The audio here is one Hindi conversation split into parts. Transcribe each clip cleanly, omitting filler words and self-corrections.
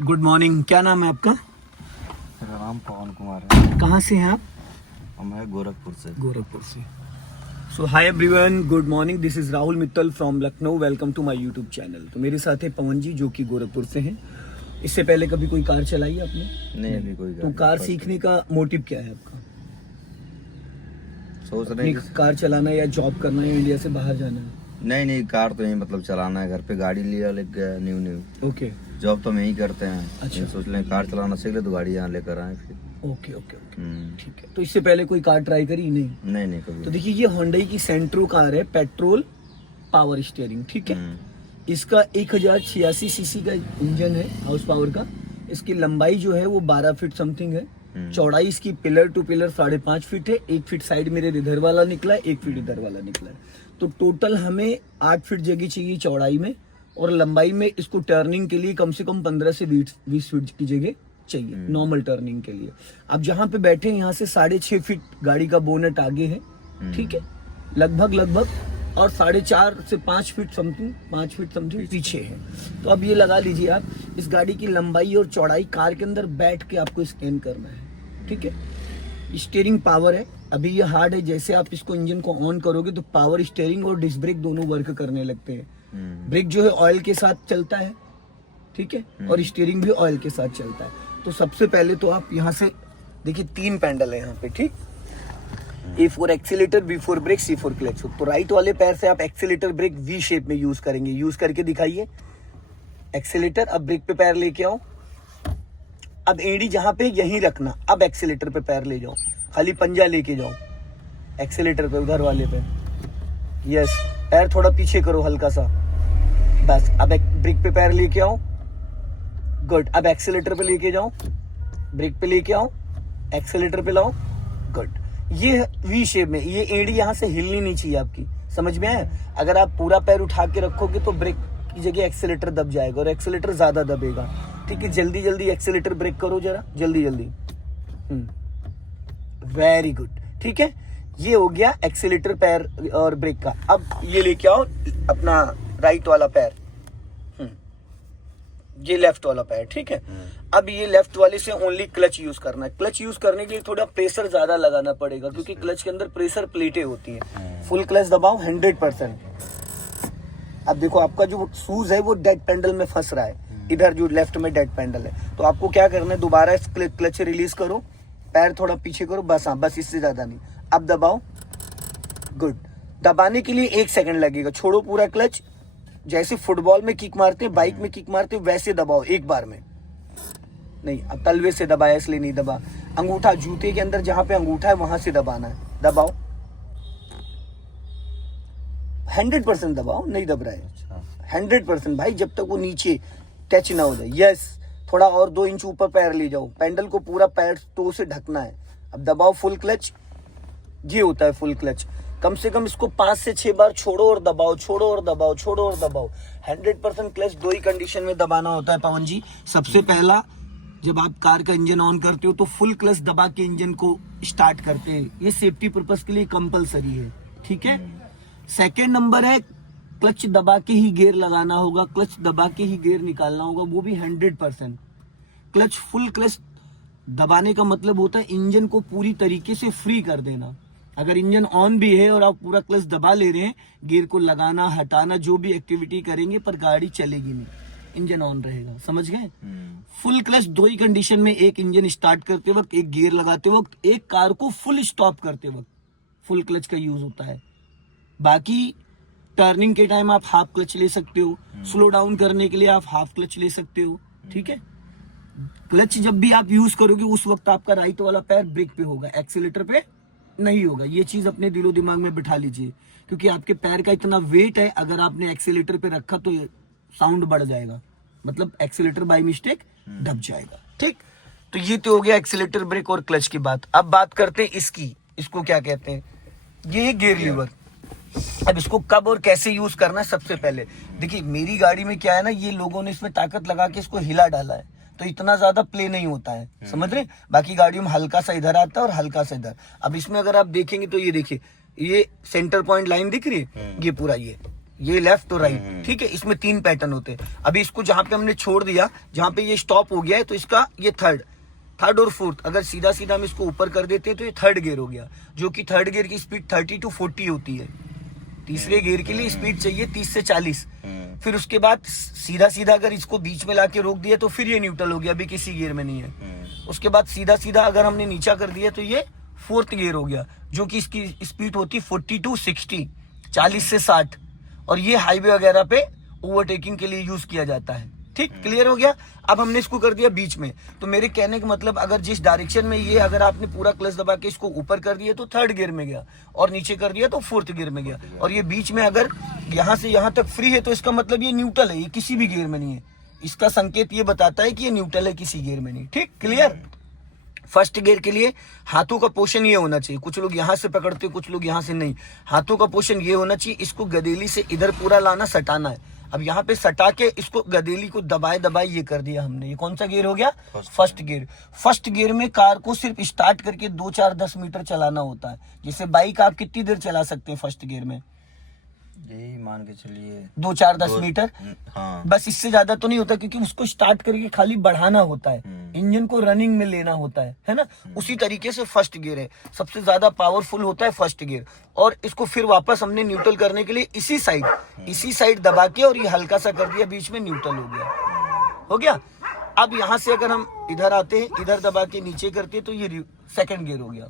Good morning. क्या नाम है आपका? मेरा नाम पवन कुमार है। कहाँ से हैं आप? हम है गोरखपुर से। गोरखपुर से। So hi everyone, good morning. This is Rahul Mittal from Lucknow. Welcome to my YouTube channel. तो मेरे साथ है पवन जी जो कि गोरखपुर से हैं। इससे पहले कभी कोई कार चलाई है आपने? नहीं, अभी कोई तो कार सीखने का मोटिव क्या है आपका? सोच रहे हैं कार चलाना या जॉब करना है, इंडिया से बाहर जाना है? नहीं, कार तो यही मतलब चलाना है। घर पे गाड़ी लिया लेके न्यू। ओके। जॉब तो हम यही करते हैं। अच्छा। सोच रहे हैं कार चलाना सीख ले तो गाड़ी यहाँ लेकर आए फिर। ओके ओके ओके, ठीक है। तो इससे पहले कोई कार ट्राई करी? नहीं कभी। तो देखिए, ये होंडई की सेंट्रो कार है, पेट्रोल पावर स्टीयरिंग, ठीक है। इसका 1086 सीसी का इंजन है, हाउस पावर का। इसकी लंबाई जो है वो 12 फीट समथिंग है। चौड़ाई इसकी पिलर टू पिलर 5.5 फीट है। 1 फीट साइड मेरे इधर वाला निकला है, 1 फीट इधर वाला निकला है। तो टोटल हमें 8 फीट जगह चाहिए चौड़ाई में, और लंबाई में इसको टर्निंग के लिए कम से कम 15 से 20 फीट की जगह चाहिए नॉर्मल टर्निंग के लिए। अब जहाँ पे बैठे हैं यहाँ से 6.5 फीट गाड़ी का बोनेट आगे है, ठीक है, लगभग, और 4.5 से 5 फीट समथिंग 5 फीट समथिंग पीछे है। तो अब ये लगा लीजिए आप, इस गाड़ी की लंबाई और चौड़ाई कार के अंदर बैठ के आपको स्कैन करना है, ठीक है। स्टीयरिंग पावर है, अभी ये हार्ड है। जैसे आप इसको इंजन को ऑन करोगे तो पावर स्टीयरिंग और डिस्क ब्रेक दोनों वर्क करने लगते हैं। ब्रेक जो है ऑयल के साथ चलता है, ठीक है, और स्टीयरिंग भी ऑयल के साथ चलता है। तो सबसे पहले तो आप यहाँ से देखिए 3 पैडल है यहाँ पे, ठीक। A4 accelerator, B4 brake, C4 clutch. तो राइट वाले पैर से आप एक्सीलेटर ब्रेक V शेप में यूज करेंगे। यूज करके दिखाइए एक्सीलेटर। अब ब्रेक पे पैर लेके आओ। अब एड़ी जहां पे यहीं रखना। अब एक्सीलेटर पे पैर ले जाओ, खाली पंजा लेके जाओ एक्सीलेटर पे, उधर वाले पे। यस, पैर थोड़ा पीछे करो हल्का सा, बस। अब ब्रेक पे पैर लेके आओ, गुड। अब एक्सीलेटर पे लेके जाओ, ब्रेक पे लेके आओ, एक्सीलेटर पे लाओ, गुड। ये वी शेप में, ये एड़ी यहाँ से हिलनी नहीं चाहिए आपकी, समझ में आया? अगर आप पूरा पैर उठा के रखोगे तो ब्रेक की जगह एक्सीलेटर दब जाएगा, और एक्सीलेटर ज्यादा दबेगा, ठीक है। जल्दी जल्दी एक्सीलेटर ब्रेक करो जरा, जल्दी जल्दी। वेरी गुड, ठीक है। ये हो गया एक्सीलेटर पैर और ब्रेक का। अब ये लेके आओ अपना राइट वाला पैर, ये लेफ्ट वाला पैर, ठीक है। अब ये लेफ्ट वाले से ओनली क्लच यूज करना है। क्लच यूज करने के लिए थोड़ा प्रेशर ज्यादा लगाना पड़ेगा, क्योंकि क्लच के अंदर प्रेशर प्लेटें होती हैं। फुल क्लच दबाओ 100%। अब देखो, आपका जो शूज है वो डेड पैडल में फंस रहा है, इधर जो लेफ्ट में डेड पैडल है। तो आपको क्या करना है, दोबारा क्लच रिलीज करो, पैर थोड़ा पीछे करो, बस। हाँ, बस, इससे ज्यादा नहीं। अब दबाओ, गुड। दबाने के लिए 1 सेकंड लगेगा। छोड़ो पूरा क्लच। जैसे फुटबॉल में किक मारते हैं, बाइक में किक मारते हैं, वैसे दबाओ एक बार में। नहीं, अब तलवे से दबाया इसलिए नहीं दबा। अंगूठा, जूते के अंदर जहां पे अंगूठा है वहां से दबाना है। दबाओ 100% दबाओ, नहीं दब रहा है 100% भाई, जब तक वो नीचे टच ना हो जाए। यस, थोड़ा और 2 इंच ऊपर पैर ले जाओ। पैडल को पूरा पैर टो से ढकना है। अब दबाओ फुल क्लच। ये होता है फुल क्लच। कम से कम इसको 5 से 6 बार छोड़ो और दबाओ, छोड़ो और दबाओ, छोड़ो और दबाओ। 100% क्लच 2 ही कंडीशन में दबाना होता है पवन जी। सबसे पहला, जब आप कार का इंजन ऑन करते हो तो फुल क्लच दबा के इंजन को स्टार्ट करते हैं। ये सेफ्टी पर्पस के लिए कंपलसरी है, ठीक है। सेकेंड नंबर है, क्लच दबा के ही गियर लगाना होगा, क्लच दबा के ही गियर निकालना होगा, वो भी 100%। क्लच, फुल क्लच दबाने का मतलब होता है इंजन को पूरी तरीके से फ्री कर देना। अगर इंजन ऑन भी है और आप पूरा क्लच दबा ले रहे हैं, गियर को लगाना, हटाना, जो भी एक्टिविटी करेंगे, पर गाड़ी चलेगी नहीं, इंजन ऑन रहेगा, समझ गए? फुल क्लच 2 ही कंडीशन में, एक इंजन स्टार्ट करते वक्त, एक गियर लगाते वक्त, एक कार को फुल स्टॉप करते वक्त फुल क्लच का यूज होता है। बाकी टर्निंग के टाइम आप हाफ क्लच ले सकते हो, स्लो डाउन करने के लिए आप हाफ क्लच ले सकते हो, ठीक है। क्लच जब भी आप यूज करोगे उस वक्त आपका राइट वाला पैर ब्रेक पे होगा, एक्सीलेटर पे नहीं होगा। ये चीज अपने दिलो दिमाग में बिठा लीजिए, क्योंकि आपके पैर का इतना वेट है, अगर आपने एक्सीलेटर पे रखा तो साउंड बढ़ जाएगा, मतलब एक्सीलेटर बाय मिस्टेक दब जाएगा, ठीक। तो ये तो हो गया एक्सीलेटर, ब्रेक और क्लच की बात। अब बात करते हैं इसको क्या कहते हैं। ये है गियर लीवर। अब इसको कब और कैसे यूज करना है, सबसे पहले देखिए, मेरी गाड़ी में क्या है ना, ये लोगों ने इसमें ताकत लगा के इसको हिला डाला है, तो इतना ज्यादा प्ले नहीं होता है, समझ रहे? बाकी गाड़ियों में हल्का सा इधर आता है और हल्का सा इधर। अब इसमें अगर आप देखेंगे तो ये देखिए, ये सेंटर पॉइंट लाइन दिख रही है, ये पूरा ये लेफ्ट और राइट, ठीक है। इसमें 3 पैटर्न होते हैं। अभी इसको जहां पे हमने छोड़ दिया, जहां पे ये स्टॉप हो गया है, तो इसका ये थर्ड और फोर्थ, अगर सीधा सीधा हम इसको ऊपर कर देते हैं तो ये थर्ड गियर हो गया, जो कि थर्ड गियर की स्पीड 30 to 40 होती है। तीसरे गियर के लिए स्पीड चाहिए 30 से 40। फिर उसके बाद सीधा सीधा अगर इसको बीच में लाके रोक दिया तो फिर ये न्यूट्रल हो गया, अभी किसी गियर में नहीं है। उसके बाद सीधा सीधा अगर हमने नीचा कर दिया तो ये फोर्थ गियर हो गया, जो कि इसकी स्पीड होती 40 to 60, 40 से 60। और ये हाईवे वगैरह पे ओवरटेकिंग के लिए यूज किया जाता है। ठीक, क्लियर हो गया। अब हमने इसको कर दिया बीच में, तो मेरे कहने का मतलब अगर जिस डायरेक्शन में ये, अगर आपने पूरा क्लच दबा के इसको ऊपर कर दिया तो थर्ड गियर में गया, और नीचे कर दिया तो फोर्थ गियर में गया। और ये बीच में अगर यहाँ से यहाँ तक फ्री है तो इसका मतलब ये न्यूट्रल है, ये किसी भी गियर में नहीं है। इसका संकेत ये बताता है कि ये न्यूट्रल है, किसी गियर में नहीं। ठीक, क्लियर। फर्स्ट गियर के लिए हाथों का पोर्शन ये होना चाहिए। कुछ लोग यहाँ से पकड़ते, कुछ लोग यहाँ से नहीं। हाथों का पोर्शन ये होना चाहिए। इसको गदेली से इधर पूरा लाना, सटाना है। अब यहाँ पे सटा के इसको गदेली को दबाए दबाए ये कर दिया हमने। ये कौन सा गियर हो गया? First gear. फर्स्ट गियर में कार को सिर्फ स्टार्ट करके 2, 4, 10 मीटर चलाना होता है। जैसे बाइक आप कितनी देर चला सकते हैं फर्स्ट गियर में? यही मान के चलिए 2, 4, 10 मीटर। हाँ। बस, इससे ज्यादा तो नहीं होता, क्योंकि उसको स्टार्ट करके खाली बढ़ाना होता है, इंजन को रनिंग में लेना होता है ना। उसी तरीके से फर्स्ट गियर है, सबसे ज्यादा पावरफुल होता है फर्स्ट गियर। और इसको फिर वापस हमने न्यूट्रल करने के लिए इसी साइड दबा के, और ये हल्का सा कर दिया, बीच में न्यूट्रल हो गया। अब यहाँ से अगर हम इधर आते हैं, इधर दबा के नीचे करते हैं, तो ये सेकंड गियर हो गया।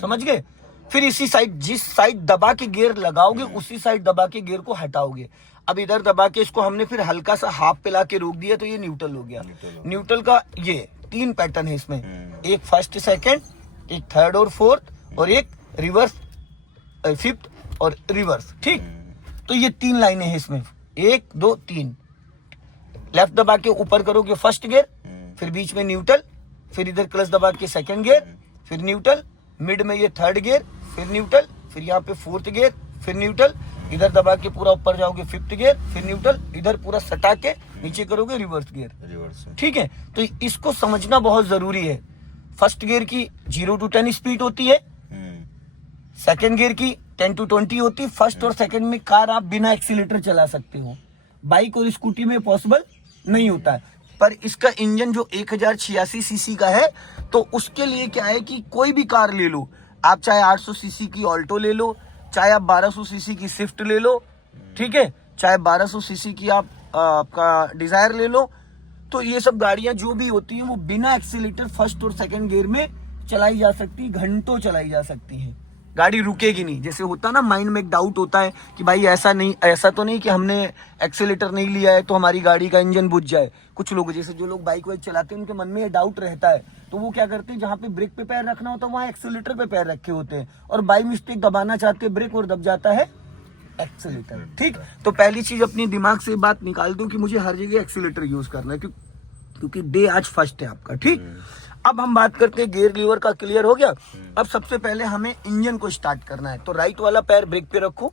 समझ गए? फिर इसी साइड, जिस साइड दबा के गियर लगाओगे उसी साइड दबा के गियर को हटाओगे। अब इधर दबा के इसको हमने फिर हल्का सा हाफ पे ला के रोक दिया, तो ये न्यूट्रल हो गया। न्यूट्रल का ये 3 पैटर्न है इसमें, एक फर्स्ट सेकंड, एक थर्ड और फोर्थ, और एक रिवर्स फिफ्थ और रिवर्स। ठीक, तो ये 3 लाइनें हैं इसमें, 1, 2, 3। लेफ्ट दबा के ऊपर करोगे फर्स्ट गियर, फिर बीच में न्यूट्रल, फिर इधर क्लच दबा के सेकंड गियर, फिर न्यूट्रल, मिड में ये थर्ड गियर, फिर न्यूट्रल, फिर यहाँ पे फोर्थ गियर, फिर न्यूट्रल, इधर दबा के पूरा ऊपर जाओगे फिफ्थ गियर, फिर न्यूट्रल, इधर पूरा सटा के नीचे करोगे रिवर्स गियर। ठीक है, तो इसको समझना बहुत जरूरी है। फर्स्ट गियर की 0 to 10 स्पीड होती है, सेकंड गियर की 10 to 20 होती है। फर्स्ट और सेकंड में कार आप बिना एक्सीलेटर चला सकते हो, बाइक और स्कूटी में पॉसिबल नहीं होता है। पर इसका इंजन जो 1086 सीसी का है, तो उसके लिए क्या है कि कोई भी कार ले लो आप, चाहे 800 सीसी की ऑल्टो ले लो, चाहे आप 1200 सीसी की स्विफ्ट ले लो, ठीक है, चाहे 1200 सीसी की आप आपका डिजायर ले लो, तो ये सब गाड़ियां जो भी होती हैं वो बिना एक्सीलेटर फर्स्ट और सेकंड गियर में चलाई जा सकती, घंटों चलाई जा सकती हैं। गाड़ी रुकेगी नहीं। जैसे होता ना, माइंड में एक डाउट होता है कि भाई ऐसा तो नहीं कि हमने एक्सीलेटर नहीं लिया है तो हमारी गाड़ी का इंजन बुझ जाए। कुछ लोग, जैसे जो लोग बाइक वाइक चलाते हैं, उनके मन में ये डाउट रहता है, तो वो क्या करते हैं, जहाँ पे ब्रेक पे पैर रखना होता है वहाँ एक्सीलेटर पे पैर रखे होते हैं, और बाई मिस्टेक दबाना चाहते हैं ब्रेक और दब जाता है एक्सीलेटर। ठीक, तो पहली चीज अपनी दिमाग से बात निकाल दो कि मुझे हर जगह एक्सीलेटर यूज करना है, क्योंकि डे आज फर्स्ट है आपका। ठीक, अब हम बात करते हैं गियर लीवर का। क्लियर हो गया। अब सबसे पहले हमें इंजन को स्टार्ट करना है, तो राइट वाला पैर ब्रेक पे रखो,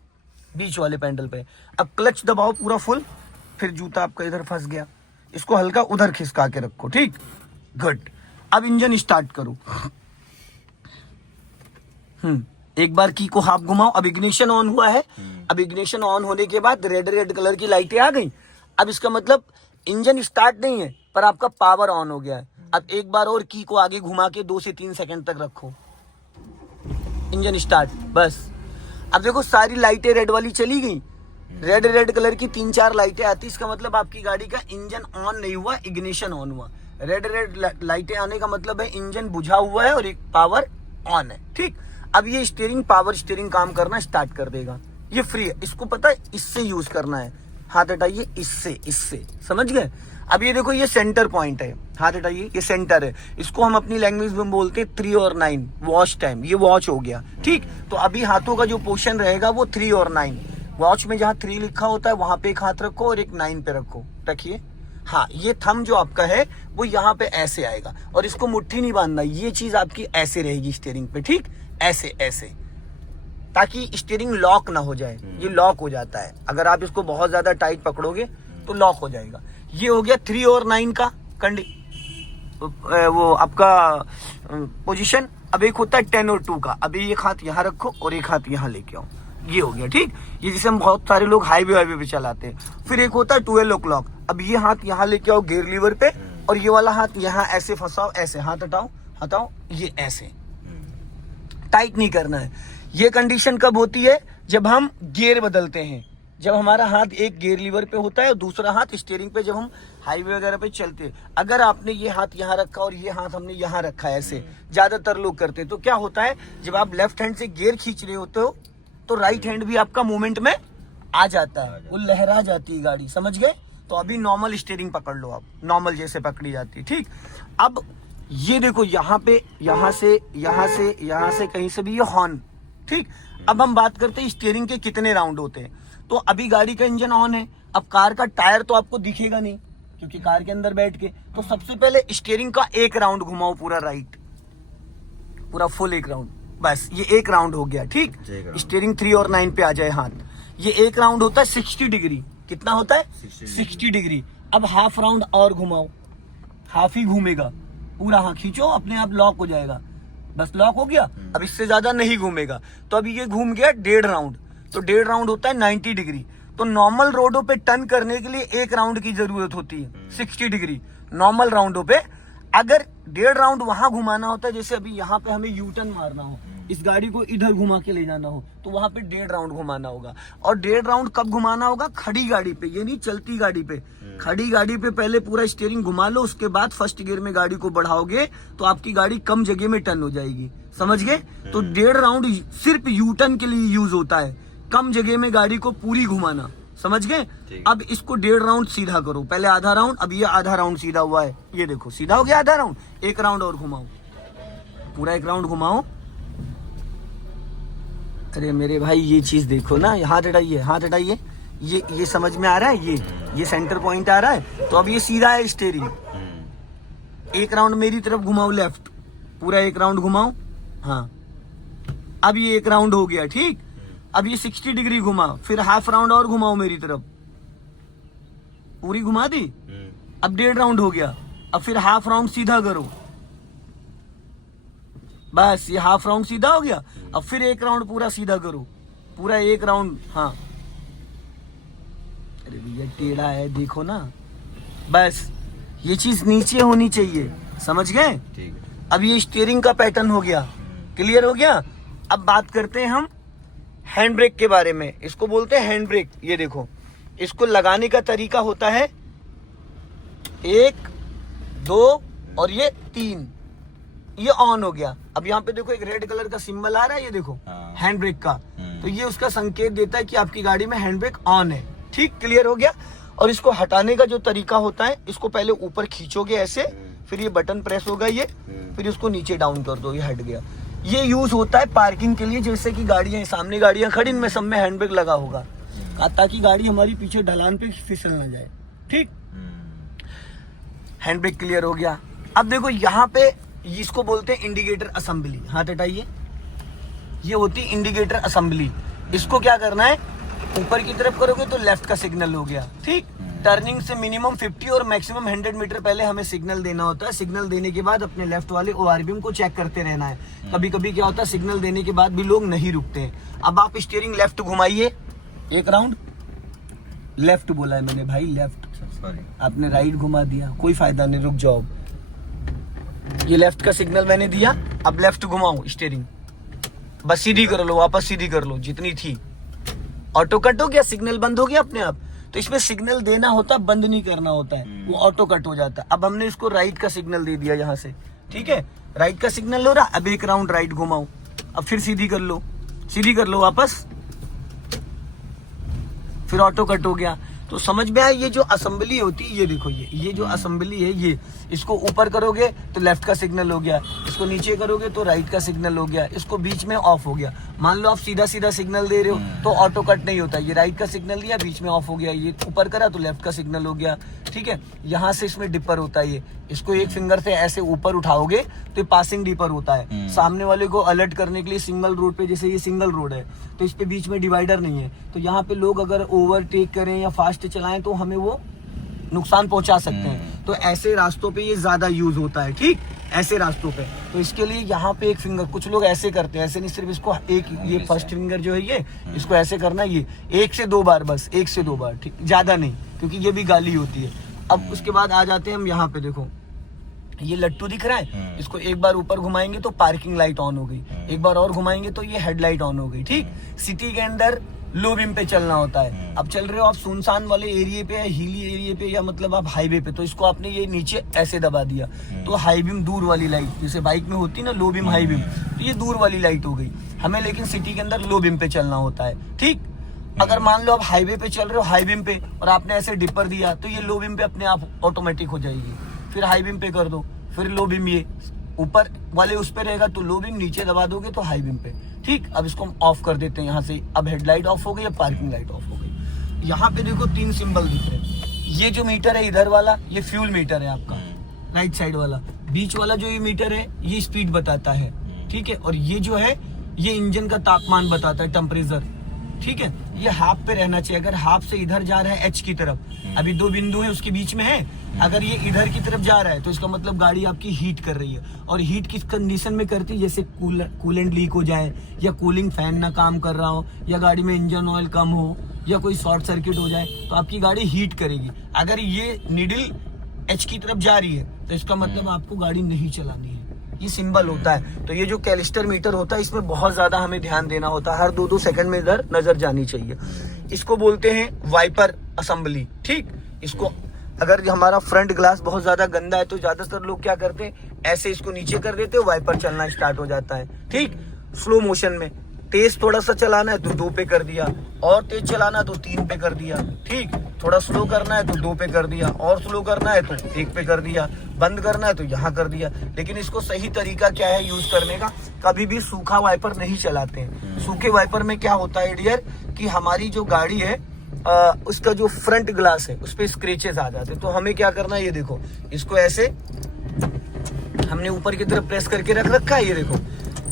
बीच वाले पैडल पे। अब क्लच दबाओ पूरा फुल, फिर जूता आपका इधर फंस गया, इसको हल्का उधर खिसका के रखो। ठीक, गुड। अब इंजन स्टार्ट करो। एक बार की को हाफ घुमाओ। अब इग्निशन ऑन हुआ है। अब इग्निशन ऑन होने के बाद रेड कलर की लाइटें आ गई। अब इसका मतलब इंजन स्टार्ट नहीं है, पर आपका पावर ऑन हो गया है। अब एक बार और की को आगे घुमा के 2 से 3 सेकंड तक रखो, इंजन स्टार्ट। बस, अब देखो सारी लाइटें रेड वाली चली गई। रेड कलर की 3-4 लाइटें आती, इसका मतलब आपकी गाड़ी का इंजन ऑन नहीं हुआ, इग्निशन ऑन हुआ। रेड लाइटें आने का मतलब है इंजन बुझा हुआ है और एक पावर ऑन है। ठीक, अब ये पावर स्टीयरिंग काम करना स्टार्ट कर देगा। ये फ्री है, इसको पता है इससे यूज करना है। हाथ हटाइए, इससे समझ गए। अब ये देखो, ये सेंटर पॉइंट है, हाथ हटाइए, ये सेंटर है। इसको हम अपनी लैंग्वेज में बोलते हैं 3 और 9 वॉच टाइम। ये वॉच हो गया। ठीक, तो अभी हाथों का जो पोर्शन रहेगा वो 3 और 9। वॉच में जहाँ 3 लिखा होता है वहां पे एक हाथ रखो और एक 9 पे रखिए। हाँ, ये थंब जो आपका है वो यहाँ पे ऐसे आएगा, और इसको मुट्ठी नहीं बांधना, ये चीज आपकी ऐसे रहेगी स्टीयरिंग पे। ठीक, ऐसे, ताकि स्टीयरिंग लॉक ना हो जाए। ये लॉक हो जाता है, अगर आप इसको बहुत ज्यादा टाइट पकड़ोगे तो लॉक हो जाएगा। ये हो गया 3 और 9 का वो आपका पोजीशन। अब एक होता है 10 और 2 का। अभी एक हाथ यहाँ रखो और एक हाथ यहाँ लेके आओ। ये हो गया, ठीक। ये जिसे हम बहुत सारे लोग हाईवे पे चलाते हैं। फिर एक होता है 12 o'clock। अब ये हाथ यहाँ लेके आओ गियर लीवर पे, और ये वाला हाथ यहाँ ऐसे फंसाओ, ऐसे हाथ हटाओ हटाओ, ये ऐसे टाइट नहीं करना है। ये कंडीशन कब होती है? जब हम गियर बदलते हैं, जब हमारा हाथ एक गियर लीवर पे होता है और दूसरा हाथ स्टीयरिंग पे, जब हम हाईवे वगैरह पे चलते हैं। अगर आपने ये हाथ यहाँ रखा और ये हाथ हमने यहाँ रखा है, ऐसे ज्यादातर लोग करते हैं, तो क्या होता है, जब आप लेफ्ट हैंड से गियर खींच रहे होते हो तो राइट हैंड भी आपका मूवमेंट में आ जाता है, वो लहरा जाती है गाड़ी, समझ गए? तो अभी नॉर्मल स्टीयरिंग पकड़ लो आप, नॉर्मल जैसे पकड़ी जाती है, ठीक। अब ये देखो यहाँ पे, यहाँ से कहीं से भी ये हॉर्न, ठीक। अब हम बात करते हैं स्टीयरिंग के कितने राउंड होते हैं। तो अभी गाड़ी का इंजन ऑन है, अब कार का टायर तो आपको दिखेगा नहीं क्योंकि कार के अंदर बैठ के, तो सबसे पहले स्टीयरिंग का एक राउंड घुमाओ पूरा राइट, पूरा फुल एक राउंड, बस ये एक राउंड हो गया, ठीक। स्टीयरिंग 3 और 9 पे आ जाए हाथ। ये एक राउंड होता है 60 डिग्री। कितना होता है? 60 डिग्री। अब हाफ राउंड और घुमाओ, हाफ ही घूमेगा पूरा, हाँ खींचो, अपने आप लॉक हो जाएगा, बस लॉक हो गया। अब इससे ज्यादा नहीं घूमेगा, तो अभी ये घूम गया 1.5 राउंड, तो 1.5 राउंड होता है 90 डिग्री। तो नॉर्मल रोडों पे टर्न करने के लिए एक राउंड की जरूरत होती है 60 डिग्री नॉर्मल राउंडों पे। अगर 1.5 राउंड वहां घुमाना होता है, जैसे अभी यहाँ पे हमें यू टर्न मारना हो, इस गाड़ी को इधर घुमा के ले जाना हो, तो वहां पे 1.5 राउंड घुमाना होगा। और 1.5 राउंड कब घुमाना होगा? खड़ी गाड़ी पे, ये नहीं चलती गाड़ी पे। खड़ी गाड़ी पे पहले पूरा स्टीयरिंग घुमा लो, उसके बाद फर्स्ट गियर में गाड़ी को बढ़ाओगे तो आपकी गाड़ी कम जगह में टर्न हो जाएगी, समझ गए? तो 1.5 राउंड सिर्फ यू टर्न के लिए यूज होता है, कम जगह में गाड़ी को पूरी घुमाना, समझ गए? अब इसको 1.5 राउंड सीधा करो, पहले आधा राउंड, अब ये आधा राउंड सीधा हुआ है, ये देखो सीधा हो गया आधा राउंड। एक राउंड और घुमाओ, पूरा एक राउंड घुमाओ। अरे मेरे भाई ये चीज देखो ना, हाथ हटाइए, हाथ हटाइए, ये समझ में आ रहा है? ये सेंटर पॉइंट आ रहा है। तो अब ये सीधा है स्टीयरिंग। एक राउंड मेरी तरफ घुमाओ लेफ्ट, पूरा एक राउंड घुमाओ, हाँ अब ये एक राउंड हो गया, ठीक। अब ये 60 डिग्री घुमा, फिर हाफ राउंड और घुमाओ मेरी तरफ, पूरी घुमा दी। अब 1.5 राउंड हो गया, अब फिर हाफ राउंड सीधा करो, बस ये हाफ राउंड सीधा हो गया। अब फिर एक राउंड पूरा सीधा करो, पूरा एक राउंड, हाँ। अरे भैया टेढ़ा है, देखो ना, बस ये चीज नीचे होनी चाहिए, समझ गए? ठीक है। अब ये स्टीयरिंग का पैटर्न हो गया, क्लियर हो गया। अब बात करते हैं हम हैंड ब्रेक के बारे में। इसको बोलते हैं हैंड ब्रेक। ये देखो, इसको लगाने का तरीका होता है 1, 2 और ये 3, ये ऑन हो गया। अब यहाँ पे देखो एक रेड कलर का सिंबल आ रहा है, ये देखो हैंड ब्रेक का, तो ये उसका संकेत देता है कि आपकी गाड़ी में हैंड ब्रेक ऑन है, ठीक, क्लियर हो गया। और इसको हटाने का जो तरीका होता है, इसको पहले ऊपर खींचोगे ऐसे, फिर ये बटन प्रेस होगा ये, फिर इसको नीचे डाउन कर दो, ये हट गया। ये यूज होता है पार्किंग के लिए, जैसे कि गाड़ियां सामने गाड़ियां खड़ी, इनमें सब में हैंड ब्रेक लगा होगा, ताकि गाड़ी हमारी पीछे ढलान पे फिसल ना जाए, ठीक। हैंड ब्रेक क्लियर हो गया। अब देखो यहाँ पे इसको बोलते हैं इंडिकेटर असेंबली, हाथ हटाइए, ये होती है इंडिकेटर असेंबली। इसको क्या करना है, ऊपर की तरफ करोगे तो लेफ्ट का सिग्नल हो गया, ठीक। टर्निंग से मिनिमम 50 और मैक्सिमम 100 मीटर पहले हमें सिग्नल देना होता है। सिग्नल देने के बाद अपने लेफ्ट वाले ORBM को चेक करते रहना है। कभी कभी क्या होता है, सिग्नल देने के बाद भी लोग नहीं रुकते हैं। अब आप स्टीयरिंग लेफ्ट घुमाइए, एक राउंड, लेफ्ट बोला है मैंने भाई, लेफ्ट, आपने राइट घुमा दिया, कोई फायदा नहीं, रुक जाओ। ये लेफ्ट का सिग्नल मैंने दिया, अब लेफ्ट घुमाओ स्टीयरिंग, बस सीधी कर लो, वापस सीधी कर लो जितनी थी। ऑटो कट हो गया, सिग्नल बंद हो गया अपने आप। तो इसमें सिग्नल देना होता, बंद नहीं करना होता है, वो ऑटो कट हो जाता है। अब हमने इसको राइट का सिग्नल दे दिया यहाँ से, ठीक है, राइट का सिग्नल हो रहा। अब एक राउंड राइट घुमाओ, अब फिर सीधी कर लो, सीधी कर लो वापस, फिर ऑटो कट हो गया। तो समझ में आया, ये जो असेंबली होती है, ये देखो, ये जो असेंबली है, ये इसको ऊपर करोगे तो लेफ्ट का सिग्नल हो गया, इसको नीचे करोगे तो राइट का सिग्नल हो गया, इसको बीच में ऑफ हो गया। मान लो आप सीधा सीधा सिग्नल दे रहे हो तो ऑटो कट नहीं होता, ये राइट का सिग्नल दिया, बीच में ऑफ हो गया, ये ऊपर करा तो लेफ्ट का सिग्नल हो गया, ठीक है। यहाँ से इसमें डिपर होता है, ये इसको एक फिंगर से ऐसे ऊपर उठाओगे तो पासिंग डिपर होता है, सामने वाले को अलर्ट करने के लिए। सिंगल रोड पे, जैसे ये सिंगल रोड है तो इस पे बीच में डिवाइडर नहीं है, तो यहाँ पे लोग अगर ओवरटेक करें या फास्ट चलाएं तो हमें वो नुकसान पहुंचा सकते हैं। तो ऐसे रास्तों पे ये ज्यादा यूज होता है, ठीक। ऐसे रास्तों पे। तो इसके लिए यहाँ पे एक फिंगर, कुछ लोग ऐसे करते हैं, ऐसे नहीं, सिर्फ इसको एक, ये फर्स्ट फिंगर जो है ये, इसको ऐसे करना, ये 1 से 2 बार, बस 1 से 2 बार, ठीक, ज्यादा नहीं, क्योंकि ये भी गाली होती है। अब उसके बाद आ जाते हैं हम यहाँ पे, देखो ये लट्टू दिख रहा है, इसको एक बार ऊपर घुमाएंगे तो पार्किंग लाइट ऑन हो गई, एक बार और घुमाएंगे तो ये हेडलाइट ऑन हो गई, ठीक। सिटी के अंदर लो बीम पे चलना होता है। अब चल रहे हो आप सुनसान वाले एरिया पे या हिली एरिया पे, या मतलब आप हाईवे पे, तो इसको आपने ये नीचे ऐसे दबा दिया तो हाई बीम दूर वाली लाइट, जैसे बाइक में होती है ना लो बीम हाई बीम, तो ये दूर वाली लाइट हो गई हमें। लेकिन सिटी के अंदर लो बीम पे चलना होता है, ठीक। अगर मान लो आप हाईवे पे चल रहे हो हाई बीम पे और आपने ऐसे डिपर दिया तो ये लो बीम पे अपने आप ऑटोमेटिक हो जाएगी। फिर हाई बीम पे कर दो, फिर लो बीम, ये ऊपर वाले उस पे रहेगा तो लो बीम, नीचे दबा दोगे तो हाई बीम पे, ठीक। अब इसको हम ऑफ कर देते हैं यहाँ से। अब हेडलाइट ऑफ हो गई, अब पार्किंग लाइट ऑफ हो गई। यहाँ पे देखो 3 सिंबल दिख रहे हैं। ये जो मीटर है इधर वाला, ये फ्यूल मीटर है आपका, राइट साइड वाला। बीच वाला जो ये मीटर है ये स्पीड बताता है, ठीक है। और ये जो है ये इंजन का तापमान बताता है, टेम्परेचर, ठीक है। ये हाफ पे रहना चाहिए। अगर हाफ से इधर जा रहा है एच की तरफ, अभी 2 बिंदु है उसके बीच में है, अगर ये इधर की तरफ जा रहा है तो इसका मतलब गाड़ी आपकी हीट कर रही है। और हीट किस कंडीशन में करती है, जैसे कूलेंट लीक हो जाए, या कूलिंग फैन ना काम कर रहा हो, या गाड़ी में इंजन ऑयल कम हो, या कोई शॉर्ट सर्किट हो जाए तो आपकी गाड़ी हीट करेगी। अगर ये नीडल एच की तरफ जा रही है तो इसका मतलब आपको गाड़ी नहीं चलानी है। ये सिंबल होता है। तो ये जो कैलिस्टर मीटर होता है इसमें बहुत ज्यादा हमें ध्यान देना होता है, हर 2-2 सेकंड में इधर नजर जानी चाहिए। इसको बोलते हैं वाइपर असेंबली, ठीक। इसको अगर हमारा फ्रंट ग्लास बहुत ज्यादा गंदा है तो ज्यादातर लोग क्या करते हैं, ऐसे इसको नीचे कर देते हैं, वाइपर चलना स्टार्ट हो जाता है, ठीक। स्लो मोशन में तेज थोड़ा सा चलाना है तो 2 पे कर दिया, और तेज चलाना है तो 3 पे कर दिया, ठीक। थोड़ा स्लो करना है तो 2 पे कर दिया, और स्लो करना है तो 1 पे कर दिया, बंद करना है तो यहाँ कर दिया। लेकिन इसको सही तरीका क्या है यूज करने का, कभी भी सूखा वाइपर नहीं चलाते हैं। सूखे वाइपर में क्या होता है डियर, कि हमारी जो गाड़ी है उसका जो फ्रंट ग्लास है उस पर स्क्रेचेस आ जाते हैं। तो हमें क्या करना है, ये देखो इसको ऐसे हमने ऊपर की तरफ प्रेस करके रख रखा है, ये देखो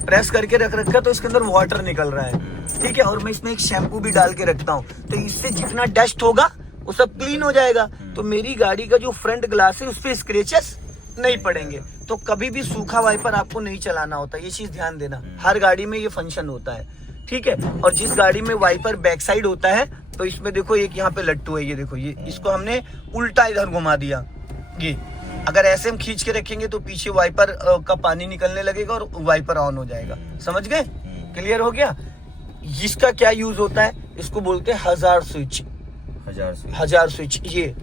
प्रेस करके रख रखा है तो इसके अंदर वाटर निकल रहा है, ठीक है। और मैं इसमें एक शैम्पू भी डाल के रखता हूँ, तो इससे जितना डस्ट होगा वो सब क्लीन हो जाएगा। तो मेरी गाड़ी का जो फ्रंट ग्लास है उस पर स्क्रेचेस नहीं पड़ेंगे। तो कभी भी सूखा वाइपर आपको नहीं चलाना होता, ये चीज ध्यान देना। हर गाड़ी में ये फंक्शन होता है, ठीक है। और जिस गाड़ी में वाइपर बैक साइड होता है तो इसमें देखो एक यहाँ पे लट्टू है, ये देखो, ये इसको हमने उल्टा इधर घुमा दिया। ये अगर ऐसे हम खींच के रखेंगे तो पीछे वाइपर का पानी निकलने लगेगा और वाइपर ऑन हो जाएगा। समझ गए? क्लियर हो गया? इसका क्या यूज होता है, इसको बोलते हैं हजार स्विच। हजार स्विच। ये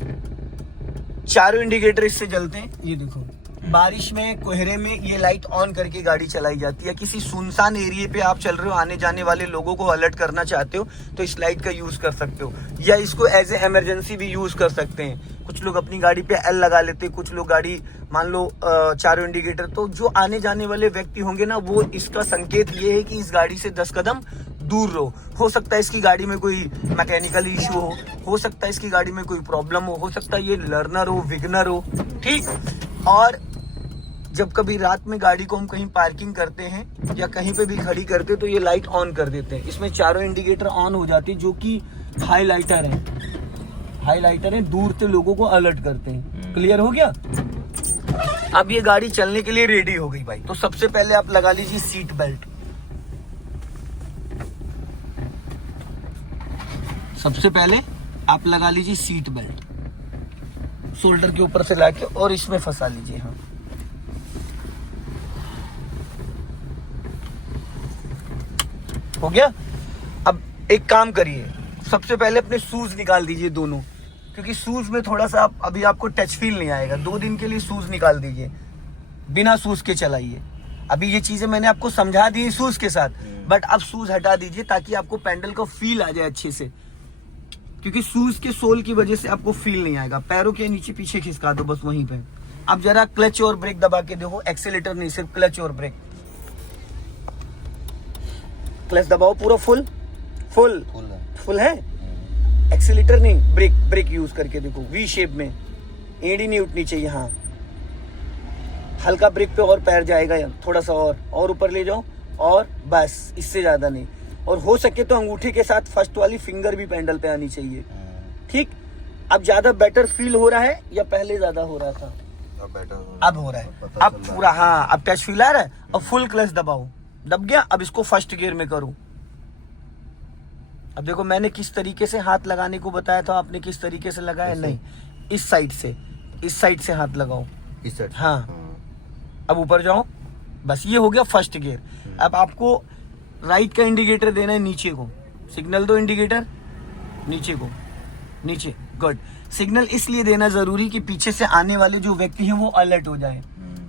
चारों इंडिकेटर इससे जलते हैं। ये देखो बारिश में कोहरे में ये लाइट ऑन करके गाड़ी चलाई जाती है। किसी सुनसान एरिया पे आप चल रहे हो, आने जाने वाले लोगों को अलर्ट करना चाहते हो तो इस लाइट का यूज कर सकते हो, या इसको एज ए इमरजेंसी भी यूज कर सकते हैं। कुछ लोग अपनी गाड़ी पे एल लगा लेते हैं, कुछ लोग गाड़ी मान लो चारों इंडिकेटर। तो जो आने जाने वाले व्यक्ति होंगे ना, वो इसका संकेत ये है कि इस गाड़ी से 10 कदम दूर रहो। हो सकता है इसकी गाड़ी में कोई मैकेनिकल इश्यू हो सकता है इसकी गाड़ी में कोई प्रॉब्लम हो सकता है ये लर्नर हो, विगनर हो, ठीक। और जब कभी रात में गाड़ी को हम कहीं पार्किंग करते हैं या कहीं पे भी खड़ी करते हैं तो ये लाइट ऑन कर देते हैं। इसमें चारों इंडिकेटर ऑन हो जाती है, जो कि हाईलाइटर है, हाईलाइटर है, दूर से लोगों को अलर्ट करते हैं। क्लियर हो गया? अब ये गाड़ी चलने के लिए रेडी हो गई भाई। तो सबसे पहले आप लगा लीजिए सीट बेल्ट। सबसे पहले आप लगा लीजिए सीट बेल्ट, शोल्डर के ऊपर से लाके और इसमें फंसा लीजिए। हाँ, हो गया। अब एक काम करिए, सबसे पहले अपने शूज निकाल दीजिए दोनों, क्योंकि शूज में थोड़ा सा अभी आपको टच फील नहीं आएगा। 2 दिन के लिए शूज निकाल दीजिए, बिना शूज के चलाइए। अभी ये चीजें मैंने आपको समझा दी शूज के साथ, बट अब शूज हटा दीजिए ताकि आपको पैडल का फील आ जाए अच्छे से, क्योंकि शूज के सोल की वजह से आपको फील नहीं आएगा। पैरों के नीचे पीछे खिसका दो बस वहीं पे। अब जरा क्लच और ब्रेक दबा के देखो, एक्सीलेटर नहीं, सिर्फ क्लच और ब्रेक। क्लच दबाओ पूरा फुल है, एक्सीलेटर नहीं, ब्रेक यूज करके देखो, वी शेप में, एड़ी नहीं उठनी चाहिए। हाँ, हल्का ब्रेक पे और पैर जाएगा, थोड़ा सा और ऊपर ले जाओ, और बस, इससे ज्यादा नहीं। और हो सके तो अंगूठे के साथ फर्स्ट वाली फिंगर भी पैडल पे आनी चाहिए, ठीक। अब ज्यादा बेटर फील हो रहा है या पहले ज्यादा हो रहा था? अब बेटर अब हो रहा है, अब पूरा, हाँ अब टच फील आ रहा है। अब फुल क्लच दबाओ, दब गया। अब इसको फर्स्ट गियर में करो। अब देखो मैंने किस तरीके से हाथ लगाने को बताया था, आपने किस तरीके से लगाया? नहीं, इस साइड से, इस साइड से हाथ लगाओ, इस साइड। हाँ। अब ऊपर जाओ, बस ये हो गया फर्स्ट गियर। अब आपको राइट का इंडिकेटर देना है नीचे को, सिग्नल दो इंडिकेटर नीचे को, नीचे, गुड। सिग्नल इसलिए देना जरूरी कि पीछे से आने वाले जो व्यक्ति हैं वो अलर्ट हो जाए।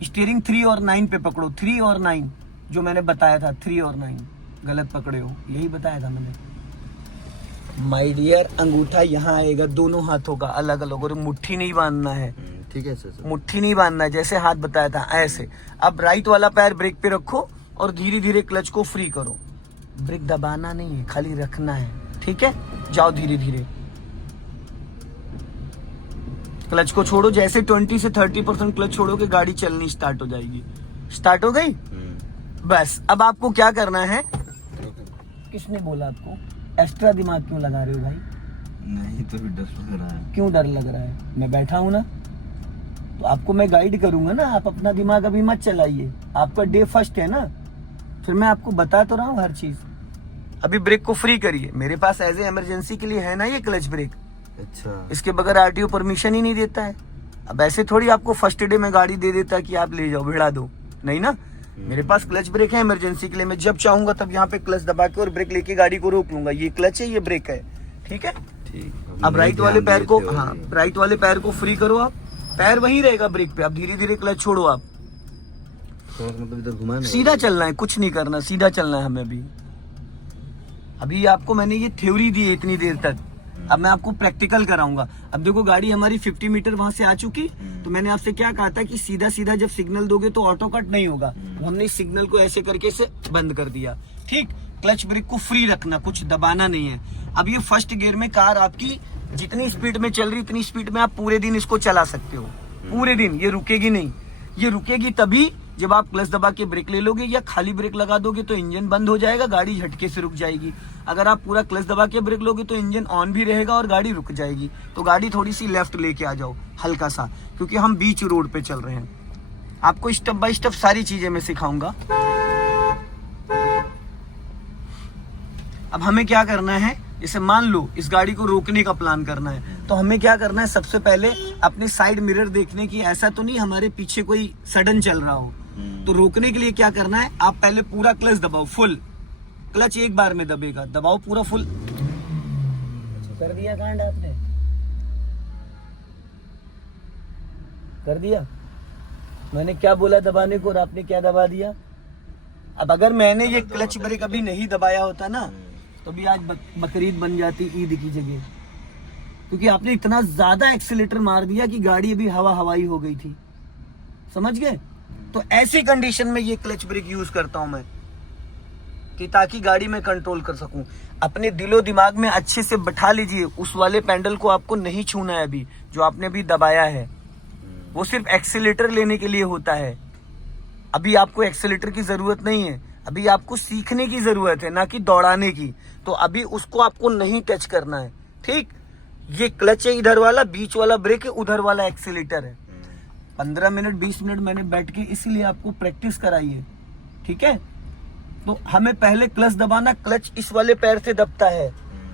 स्टीयरिंग 3 और 9 पे पकड़ो, 3 और 9 जो मैंने बताया था, 3 और 9 गलत पकड़े हो, यही बताया था मैंने। माय डियर, अंगूठा यहाँ आएगा दोनों हाथों का अलग अलग, और मुट्ठी नहीं बांधना है, ठीक है सर। मुट्ठी नहीं बांधना है, जैसे हाथ बताया था ऐसे। अब राइट वाला पैर ब्रेक पे रखो और धीरे धीरे क्लच को फ्री करो। ब्रेक दबाना नहीं है, खाली रखना है, ठीक है? जाओ धीरे धीरे, क्लच को छोड़ो। जैसे 20 से 30% क्लच छोड़ोगे गाड़ी चलनी स्टार्ट हो जाएगी। स्टार्ट हो गई? बस अब आपको क्या करना है? किसने बोला आपको? एक्स्ट्रा दिमाग क्यों लगा रहे हो भाई? नहीं तो डर लग रहा है। क्यों डर लग रहा है? मैं बैठा हूं ना, तो आपको मैं गाइड करूंगा ना। आप अपना दिमाग अभी मत चलाइए, आपका डे फर्स्ट है ना, फिर मैं आपको बता तो रहा हूँ हर चीज। अभी ब्रेक को फ्री करिए, मेरे पास एज ए इमरजेंसी के लिए है ना ये क्लच ब्रेक। अच्छा, इसके बगैर आरटीओ परमिशन ही नहीं देता है। अब ऐसे थोड़ी आपको फर्स्ट डे में गाड़ी दे देता है कि आप ले जाओ, भिड़ा दो, नहीं ना। मेरे पास क्लच ब्रेक है इमरजेंसी के लिए, मैं जब चाहूंगा तब यहाँ पे क्लच दबा के और ब्रेक लेके गाड़ी को रोक लूंगा। ये क्लच है, ये ब्रेक है, ठीक है? ठीक। अब राइट वाले पैर को, हाँ राइट वाले पैर को फ्री करो। आप पैर वहीं रहेगा ब्रेक पे, अब धीरे धीरे क्लच छोड़ो। आप मतलब इधर घुमाना, सीधा चलना है, कुछ नहीं करना, सीधा चलना है हमें। अभी आपको मैंने ये थ्योरी दी है इतनी देर तक, अब मैं आपको प्रैक्टिकल कराऊंगा। अब देखो गाड़ी हमारी 50 मीटर वहां से आ चुकी, तो मैंने आपसे क्या कहा था कि सीधा सीधा जब सिग्नल दोगे तो ऑटो कट नहीं होगा। तो हमने इस सिग्नल को ऐसे करके इसे बंद कर दिया, ठीक। क्लच ब्रेक को फ्री रखना, कुछ दबाना नहीं है। अब ये फर्स्ट गियर में कार आपकी जितनी स्पीड में चल रही इतनी स्पीड में आप पूरे दिन इसको चला सकते हो, पूरे दिन। ये रुकेगी नहीं, ये रुकेगी तभी जब आप क्लच दबा के ब्रेक ले लोगे या खाली ब्रेक लगा दोगे तो इंजन बंद हो जाएगा, गाड़ी झटके से रुक जाएगी। अगर आप पूरा क्लच दबा के ब्रेक लोगे तो इंजन ऑन भी रहेगा और गाड़ी रुक जाएगी। तो गाड़ी थोड़ी सी लेफ्ट लेके आ जाओ, हल्का सा, क्योंकि हम बीच रोड पे चल रहे हैं। आपको स्टेप बाय स्टेप सारी चीजें मैं सिखाऊंगा। अब हमें क्या करना है, जैसे मान लो इस गाड़ी को रोकने का प्लान करना है, तो हमें क्या करना है? सबसे पहले अपने साइड मिरर देखने की, ऐसा तो नहीं हमारे पीछे कोई सडन चल रहा हो। तो रोकने के लिए क्या करना है? आप पहले पूरा क्लच दबाओ, फुल क्लच एक बार में दबेगा, दबाओ पूरा फुल। कर दिया कांड आपने? कर दिया? मैंने क्या बोला दबाने को और आपने क्या दबा दिया? अब अगर मैंने ये क्लच ब्रेक अभी नहीं दबाया होता ना, तो भी आज बकरीद बन जाती ईद की जगह, क्योंकि आपने इतना ज्यादा एक्सीलेटर मार दिया कि गाड़ी अभी हवाई हो गई थी, समझ गए? तो ऐसी कंडीशन में ये क्लच ब्रेक यूज करता हूं मैं, कि ताकि गाड़ी में कंट्रोल कर सकूं। अपने दिलो दिमाग में अच्छे से बैठा लीजिए, उस वाले पैडल को आपको नहीं छूना है अभी, जो आपने अभी दबाया है वो सिर्फ एक्सीलेटर लेने के लिए होता है। अभी आपको एक्सीलेटर की जरूरत नहीं है, अभी आपको सीखने की जरूरत है, ना कि दौड़ाने की। तो अभी उसको आपको नहीं टच करना है, ठीक। ये क्लच है इधर वाला, बीच वाला ब्रेक है, उधर वाला एक्सीलेटर है। 15 मिनट 20 मिनट मैंने बैठ के इसीलिए आपको प्रैक्टिस कराई है, ठीक है? तो हमें पहले क्लच दबाना, क्लच इस वाले पैर से दबता है,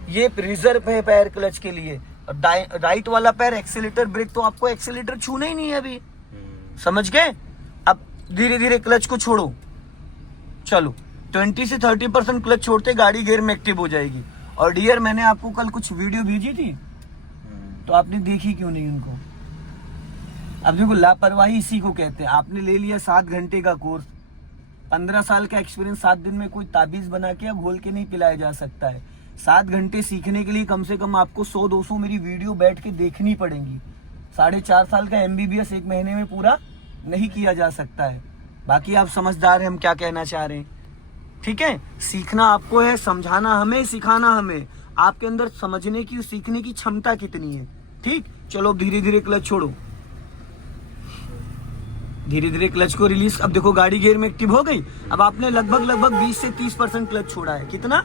ये रिजर्व है पैर क्लच के लिए। और राइट वाला पैर एक्सीलेटर ब्रेक, तो आपको एक्सीलेटर छूना ही नहीं है अभी, समझ गए? अब धीरे धीरे क्लच को छोड़ो, चलो 20 से 30% क्लच छोड़ते गाड़ी गियर में एक्टिव हो जाएगी। और डियर, मैंने आपको कल कुछ वीडियो भेजी थी, तो आपने देखी क्यों नहीं उनको? अब देखो, लापरवाही इसी को कहते हैं। आपने ले लिया 7 घंटे का कोर्स, 15 साल का एक्सपीरियंस 7 दिन में कोई ताबीज बना के या घोल के नहीं पिलाया जा सकता है। 7 घंटे सीखने के लिए कम से कम आपको 100-200 मेरी वीडियो बैठ के देखनी पड़ेंगी। 4.5 साल का MBBS 1 महीने में पूरा नहीं किया जा सकता है। बाकी आप समझदार हैं हम क्या कहना चाह रहे हैं, ठीक है? सीखना आपको है, समझाना हमें, सिखाना हमें। आपके अंदर समझने की, सीखने की क्षमता कितनी है, ठीक। चलो धीरे धीरे क्लच छोड़ो, धीरे धीरे क्लच को रिलीज। अब देखो गाड़ी गियर में एक्टिव हो गई। अब आपने लगभग 20 से 30% क्लच छोड़ा है। कितना?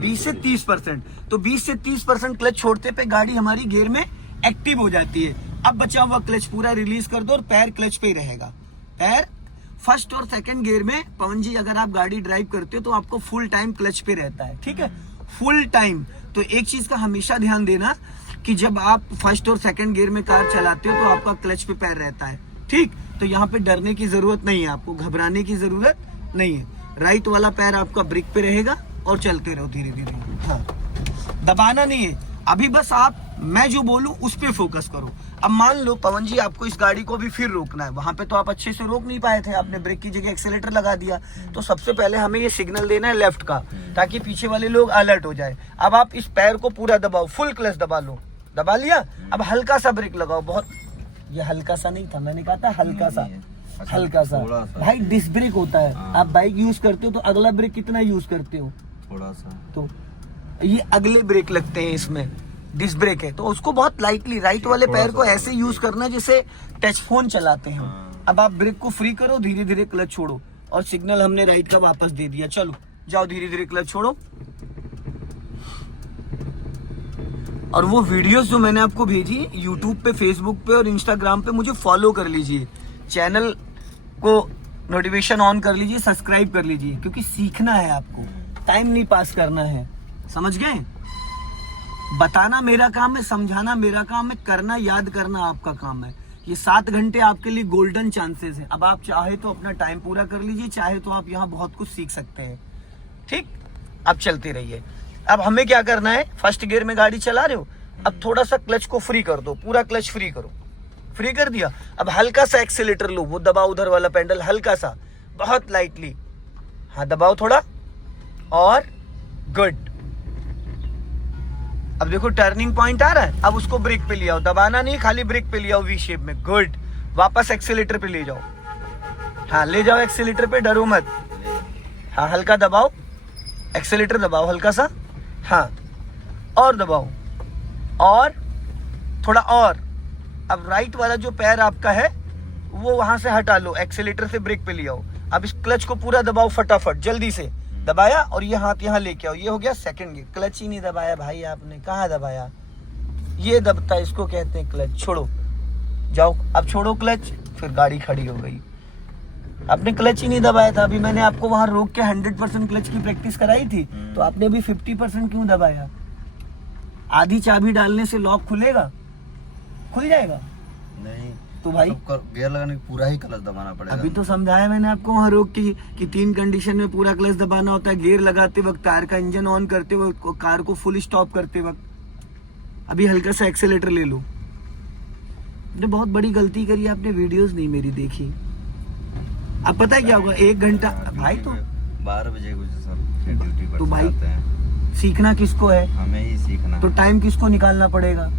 20 से 30%। तो 20 से 30% क्लच छोड़ते पे गाड़ी हमारी गियर में एक्टिव हो जाती है। अब बचा हुआ क्लच पूरा रिलीज कर दो और पैर क्लच पे ही रहेगा। पैर फर्स्ट और सेकंड गियर में पवन जी अगर आप गाड़ी ड्राइव करते हो तो आपको फुल टाइम क्लच पे रहता है, ठीक है, फुल टाइम। तो एक चीज का हमेशा ध्यान देना कि जब आप फर्स्ट और सेकंड गियर में कार चलाते हो तो आपका क्लच पे पैर रहता है, ठीक। तो यहाँ पे डरने की जरूरत नहीं है, आपको घबराने की जरूरत नहीं है। राइट वाला पैर आपका ब्रेक पे रहेगा और चलते रहो धीरे धीरे। हाँ, दबाना नहीं है अभी, बस आप मैं जो बोलूं उस पे फोकस करो। अब मान लो पवन जी आपको इस गाड़ी को भी फिर रोकना है, वहां पे तो आप अच्छे से रोक नहीं पाए थे, आपने ब्रेक की जगह एक्सेलेरेटर लगा दिया। तो सबसे पहले हमें ये सिग्नल देना है लेफ्ट का, ताकि पीछे वाले लोग अलर्ट हो जाए। अब आप इस पैर को पूरा दबाओ, फुल क्लच दबा लो, दबा लिया। अब हल्का सा ब्रेक लगाओ, बहुत, ये हल्का सा नहीं था, मैंने कहा था हल्का सा, हल्का सा। भाई डिस्क ब्रेक होता है, आप बाइक यूज करते हो तो अगला ब्रेक कितना यूज करते हो, थोड़ा सा। तो ये अगले ब्रेक लगते हैं, इसमें डिस्क ब्रेक है, तो उसको बहुत लाइटली राइट वाले पैर को ऐसे यूज करना जैसे टच फोन चलाते हैं। अब आप ब्रेक को फ्री करो, धीरे धीरे क्लच छोड़ो, और सिग्नल हमने राइट का वापस दे दिया। चलो जाओ, धीरे धीरे क्लच छोड़ो। और वो वीडियोस जो मैंने आपको भेजी यूट्यूब पे, फेसबुक पे और इंस्टाग्राम पे, मुझे फॉलो कर लीजिए, चैनल को नोटिफिकेशन ऑन कर लीजिए, सब्सक्राइब कर लीजिए, क्योंकि सीखना है आपको, टाइम नहीं पास करना है, समझ गए। बताना मेरा काम है, समझाना मेरा काम है, करना याद करना आपका काम है। ये 7 घंटे आपके लिए गोल्डन चांसेस है। अब आप चाहे तो अपना टाइम पूरा कर लीजिए, चाहे तो आप यहाँ बहुत कुछ सीख सकते हैं, ठीक। अब चलते रहिए। अब हमें क्या करना है, फर्स्ट गियर में गाड़ी चला रहे हो, अब थोड़ा सा क्लच को फ्री कर दो, पूरा क्लच फ्री करो, फ्री कर दिया। अब हल्का सा एक्सीलेटर लो, वो दबाओ उधर वाला पेंडल, हल्का सा, बहुत लाइटली, हाँ दबाओ थोड़ा, और गुड। अब देखो टर्निंग पॉइंट आ रहा है, अब उसको ब्रेक पे ले आओ, दबाना नहीं, खाली ब्रेक पे ले आओ वी शेप में, गुड। वापस एक्सीलेटर पे ले जाओ, हाँ ले जाओ एक्सीलेटर पे, डरो मत, हाँ हल्का दबाओ, एक्सीलेटर दबाओ हल्का सा, हाँ और दबाओ, और थोड़ा और। अब राइट वाला जो पैर आपका है वो वहां से हटा लो, एक्सीलेटर से ब्रेक पे ले आओ। अब इस क्लच को पूरा दबाओ फटाफट, जल्दी से दबाया, और ये हाथ यहाँ लेके आओ, ये हो गया सेकंड गियर। क्लच ही नहीं दबाया भाई आपने, कहाँ दबाया, ये दबता है, इसको कहते हैं क्लच। छोड़ो, जाओ अब छोड़ो क्लच, फिर गाड़ी खड़ी हो गई। आपने क्लच ही नहीं दबाया था, अभी मैंने आपको वहां रोक के 100% क्लच की प्रैक्टिस कराई थी, तो आपने अभी 50% क्यों दबाया। आधी चाबी डालने से लॉक खुलेगा, खुल जाएगा नहीं, तो भाई गियर लगाने पूरा ही क्लच दबाना पड़ेगा। अभी तो समझाया मैंने आपको वहां रोक की कि 3 कंडीशन में पूरा क्लच दबाना होता है, गियर लगाते वक्त, कार का इंजन ऑन करते वक्त, कार को फुल स्टॉप करते वक्त। अभी हल्का सा एक्सेलेटर ले लो। आपने बहुत बड़ी गलती करी, आपने वीडियोस नहीं मेरी देखी। अब पता है क्या होगा, 1 घंटा भाई, तो 12 बजे कुछ सब ड्यूटी पर तो भाई जाते हैं। सीखना किसको है, हमें ही सीखना तो टाइम किसको निकालना पड़ेगा।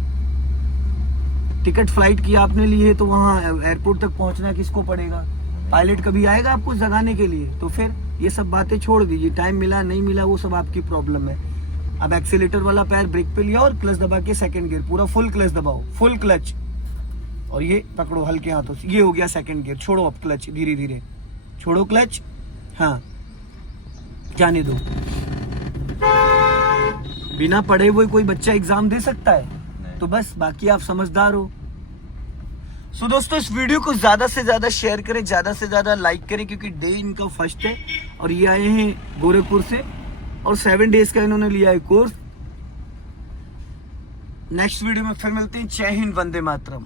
टिकट फ्लाइट की आपने ली है, तो वहाँ एयरपोर्ट तक पहुँचना किसको पड़ेगा। पायलट कभी आएगा आपको जगाने के लिए, तो फिर ये सब बातें छोड़ दीजिए, टाइम मिला नहीं मिला वो सब आपकी प्रॉब्लम है। अब एक्सीलेटर वाला पैर ब्रेक पे लिया और क्लच दबा के सेकंड गियर, पूरा फुल क्लच दबाओ, फुल क्लच, और ये पकड़ो हल्के हाथों से, ये हो गया सेकंड गियर। छोड़ो अब क्लच, धीरे धीरे छोड़ो क्लच, हाँ जाने दो। बिना पढ़े हुए कोई बच्चा एग्जाम दे सकता है, तो बस बाकी आप समझदार हो। सो दोस्तों, इस वीडियो को ज्यादा से ज्यादा शेयर करें, ज्यादा से ज्यादा लाइक करें, क्योंकि डे इनका फर्स्ट है और ये आए हैं गोरखपुर से, और 7 डेज का इन्होंने लिया है कोर्स। नेक्स्ट वीडियो में फिर मिलते हैं। जय हिंद, वंदे मातरम।